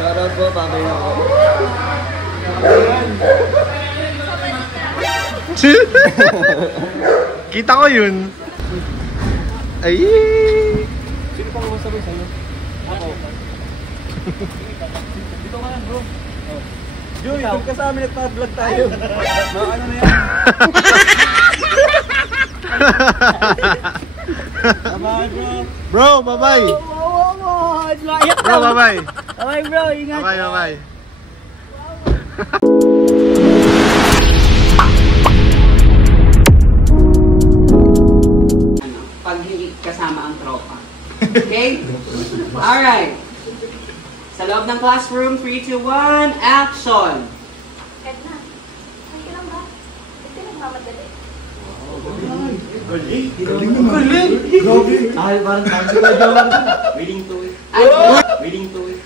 Shoutout po, babay ako. Kita ko yun. Ay! Sino pang masabay sa'yo? Ako. Dito ka lang, bro. Joy, doon ka sa amin nagpa-vlog tayo. Ano na yan? Bye, bro. Bro, bye-bye. Bro, bye-bye. Bye, bro. Ingat. Bye, bye-bye. Pag hindi kasama ang tropa. Okay? Alright. Sa loob ng classroom, 3, 2, 1, action! Edna, may ka lang ba? Ba't ka nagmamadali? Galing! Grabe! Ay, parang tansi ka dyan. Willing to it. Willing to it.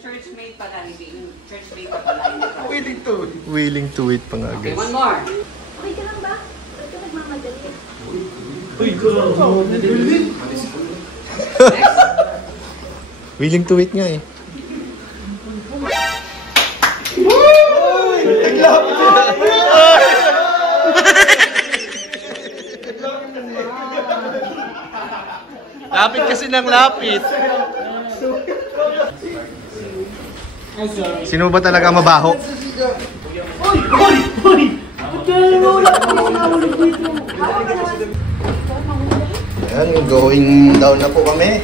Churchmate pala, hindi. Churchmate pa pala. Willing to wait pa nga, Okay, guys. one more. Okay ka lang ba? Ba't ka nagmamadali? Uy, galing! Next. Willing to wait nga eh. Lapit kasi ng lapit. Sino ba talaga mabaho? Ayan, going down na po kami.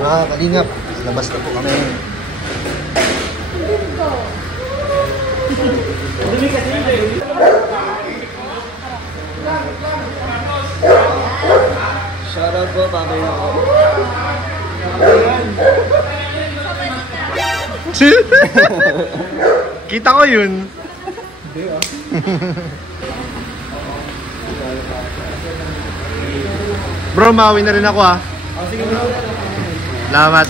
Mga kalingap, labas na po kami. Shoutout po, babay ako. Kita ko yun. Bro, mawi na rin ako ah. Sige bro. Salamat.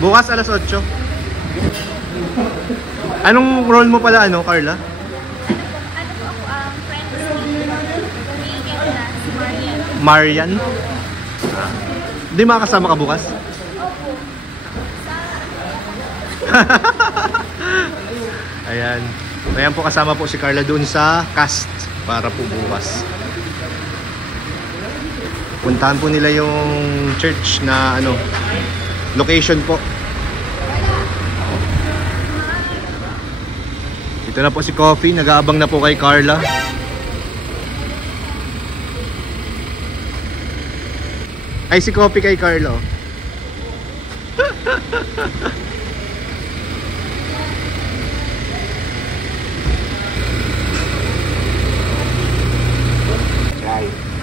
Bukas alas 8. Anong role mo pala, Carla? Ano po ako, friends ni Edna, si Marian. Marian? Hindi makakasama ka bukas? Opo. Ayan. Ayan po, kasama po si Carla doon sa cast para po bukas. Puntahan po nila yung church na location po. Ito na po si Coffee, nag-aabang na po kay Carla. Ay, si Coffee kay Carla.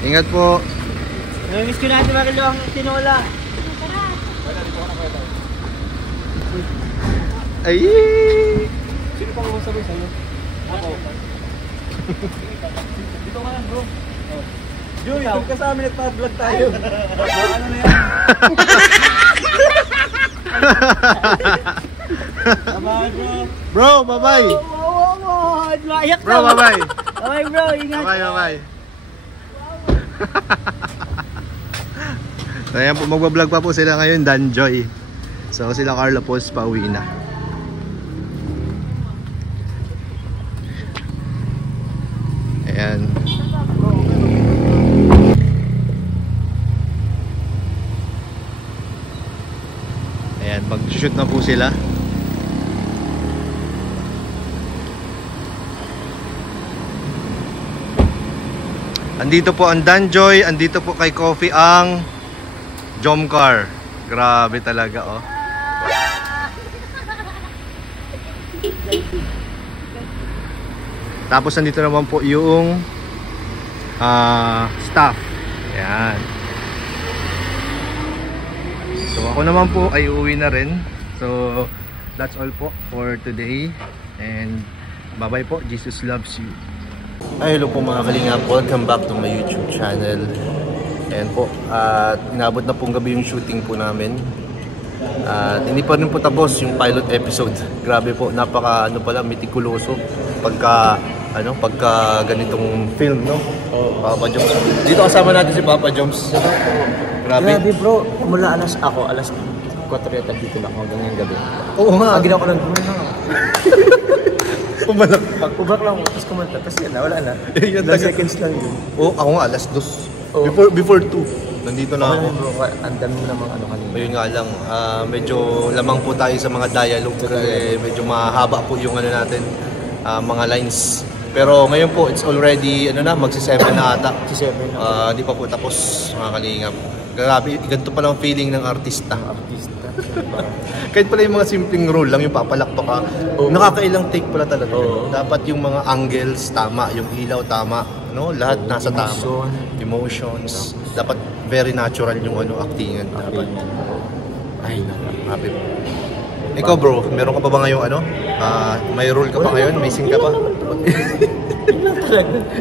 Ingat po. Namiss ko natin Marilo ang tinola. Ay! Sino pang masabay sa'yo? Ako. Dito ka lang, bro. Joy, doon ka sa amin nagpa-vlog tayo. Ano na yan? Bye, bro. Bro, bye-bye. Bro, bye-bye. Bye, bro. Ingat. Bye, bye. So, ayan po, magbablog pa po sila ngayon, Danjoy. So, sila Carla po, pauwi na. Ayan. Ayan, mag-shoot na po sila. Andito po ang Danjoy, andito po kay Coffee ang Jomcar. Grabe talaga, oh. Tapos andito naman po yung staff. Ayan. So ako naman po ay uuwi na rin. So that's all po for today. And bye-bye po. Jesus loves you. Ay, hello po mga kalingap. Welcome back to my YouTube channel. Ayan po. At inabot na pong gabi yung shooting po namin. At hindi pa rin po tapos yung pilot episode. Grabe po. Napaka pala mitikuloso. Pagka ganitong film, no? Papa Joms. Dito kasama natin si Papa Joms. Grabe. Grabe bro. Mula alas 4 yata dito lang hanggang ngayong gabi. Oo nga. Ang ginawa ko lang, Pumalak. pag-ubrak lang ako, tapos kumanta, tapos yan na, wala na. Yan, Last taga- seconds lang yun. Ako nga, alas 2. Oo. Before 2. Nandito na ako. Ang dami namang ano kanina. Ayun nga lang, medyo lamang po tayo sa mga dialogue kasi medyo mahaba po yung ano natin, mga lines. Pero ngayon po, it's already, magsi-7 na ata. Si Seven na. Di pa po tapos, mga kalingap. Grabe, ganito pa lang feeling ng artista. Artista. Kahit pala yung mga simpleng role lang, yung papalakpak ka, nakakailang take pala talaga. Oo. Dapat yung mga angles tama, yung ilaw tama, no? Lahat nasa tama. Emotions. Dapat very natural yung actingan. Dapat. Ay, happy. Ikaw bro, meron ka pa ba ngayong may role ka pa ngayon? May scene ka pa?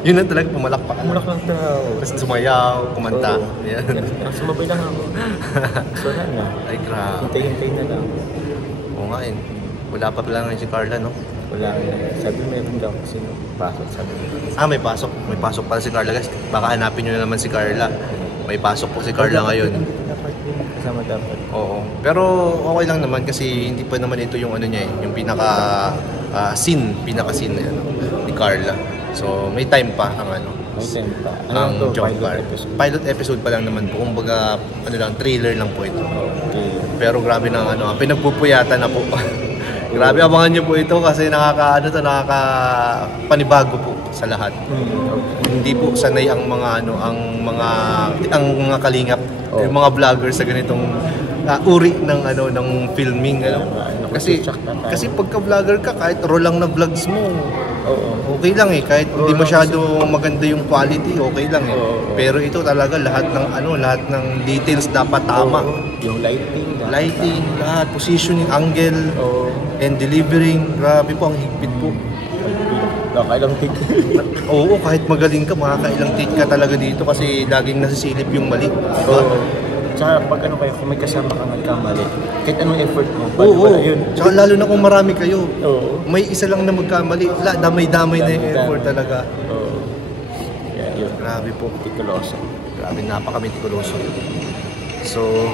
Yun lang talaga, pumalakpak ka. Mulak lang tao. Tapos sumayaw, kumanta. Oo. Yan. Sumabay lang ako. So wala na. Ay, grabe. Hintay-hintay na lang. Oo nga eh. Wala pa pala ngayon si Carla, no? Wala na. Sabi meron daw kasi no, pasok sabi niya. May pasok. May pasok pala si Carla, guys. Baka hanapin nyo na naman si Carla. May pasok po si Carla ngayon. Dapat din. Kasama dapat. Oo. Pero okay lang naman kasi hindi pa naman ito yung niya eh. Yung pinaka-scene ni Carla. So, may time pa ang May time pa. ang to? John Pilot Carr. episode. Pilot episode pa lang naman po. Kumbaga, trailer lang po ito. Okay. Pero grabe na pinagpupuyatan na po. Grabe, abangan nyo po ito kasi nakaka-panibago po sa lahat. Hindi po sanay ang mga mga kalingap, yung mga vloggers sa ganitong uri ng filming kasi pagka-vlogger ka kahit raw lang na vlogs mo okay lang kahit hindi masyado maganda yung quality okay lang pero ito talaga lahat ng details dapat tama Yung lighting lahat positioning angle and delivering grabe po ang higpit po nakailang take. oo kahit magaling ka makakailang take ka talaga dito kasi laging nasisilip yung mali diba? Tsaka pag kung may kasama kang nagkamali, kahit anong effort mo, Oo, yun. tsaka lalo na kung marami kayo. Oo. May isa lang na magkamali, damay-damay na yung effort talaga. Oo. Yeah, yun. Grabe po. Tituloso. Grabe, napaka-mitikuloso. So,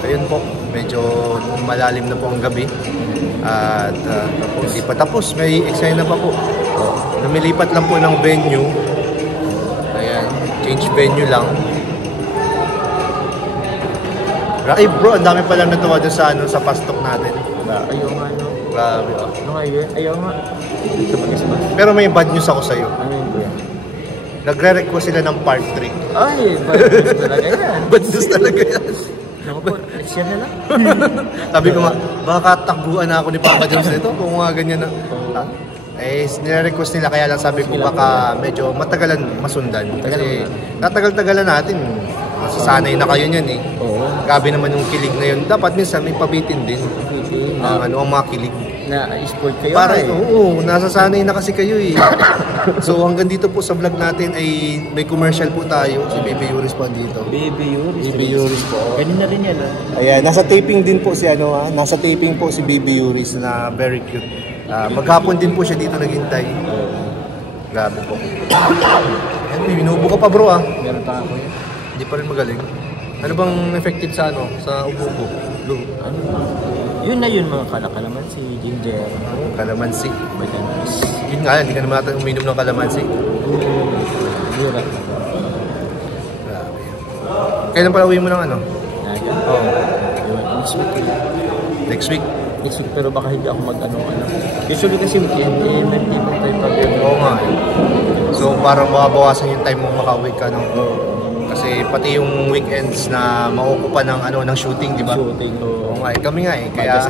ayun po, medyo malalim na po ang gabi. At hindi pa tapos, may eksena pa po. Lumilipat lang po ng venue. Ayan, change venue lang. Ay bro, ang dami palang natuwa doon sa pastok natin. Ayaw nga, no? Grabe. Ano nga yun? Ayaw nga. Ito mag-ismas. Pero may bad news ako sa'yo. Ano yun, kuya? Nagre-request sila ng part 3. Ay, bad news talaga yan. Bad news talaga yan. Naku po, next year na lang. Sabi ko nga, baka takbuhan na ako ni Papa Jones nito kung nga ganyan na. Nire-request nila kaya lang sabi ko baka medyo matagalan masundan. Kasi tatagal-tagalan natin. Masasanay na kayo niyan eh. Oo. Grabe naman yung kilig na yun. Dapat minsan may pabitin din ang mga kilig. Na-spoil kayo Para eh. oo, nasasanay na kasi kayo eh. So hanggang dito po sa vlog natin ay may commercial po tayo. Si Baby Yuris po dito. Baby Yuris. Baby Yuris po. Ganun na rin yan Ayan, nasa taping din po si nasa taping po si Baby Yuris na very cute. Maghapon din po siya dito naghintay. Grabe po. Ayan, binubo ka pa bro Meron pa ako yan. Hindi pa rin magaling. Ano bang effective sa sa ubo ko? Ano? Yun na yun mga kalakalaman si Ginger. Kalamansi. Bananas. Yun nga, hindi ka naman natin uminom ng kalamansi. Mura. Grabe. Kailan pala uwi mo ng Naga. Oo. Next week. Next week? Next week pero baka hindi ako mag-ano. Usually kasi weekend may tipo tayo pag-ano. Oo nga. So parang mababawasan yung time mo makauwi ka kasi pati yung weekends na mauukupan ng shooting, di ba? Shooting. Oo nga, kami nga eh. Kaya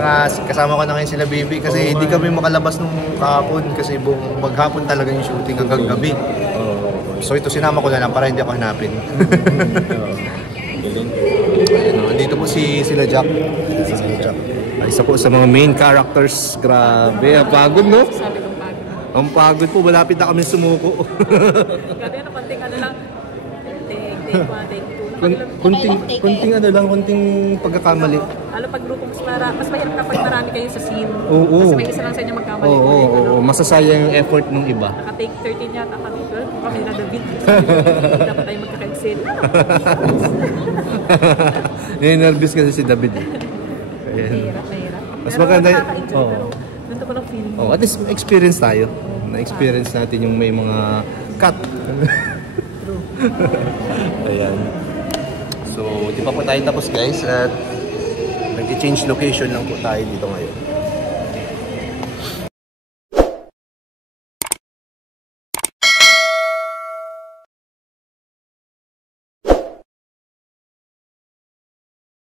nga kasama ko na ngayon sila Baby kasi hindi kami makalabas nung kahapon kasi buong maghapon talaga yung shooting hanggang gabi. So ito sinama ko na lang para hindi ako hanapin. Dito po sila Jack. Isa po sa mga main characters. Grabe, pagod no? Sabi kong pagod. Ang pagod po, malapit na kami sumuko. Grabe konting lang. Take 2. Konting pagkakamali. Pag grupo mas mahirap kapag marami kayo sa scene. Oo. Kasi may isa lang sa inyo magkamali. Oo. Masasayang yung effort ng iba. Naka-take 13 yata kami. Kung kami na David. Dapat tayo magkaka-excel. Nervous kasi si David eh. Ayan. Mahirap. Mas Pero maganda nakaka-enjoy, oo. pero ganito ko lang feeling. Oh, at least experience tayo. Na-experience natin yung may mga cut. Ayan. So, di pa po tayo tapos guys at nag-change location lang po tayo dito ngayon.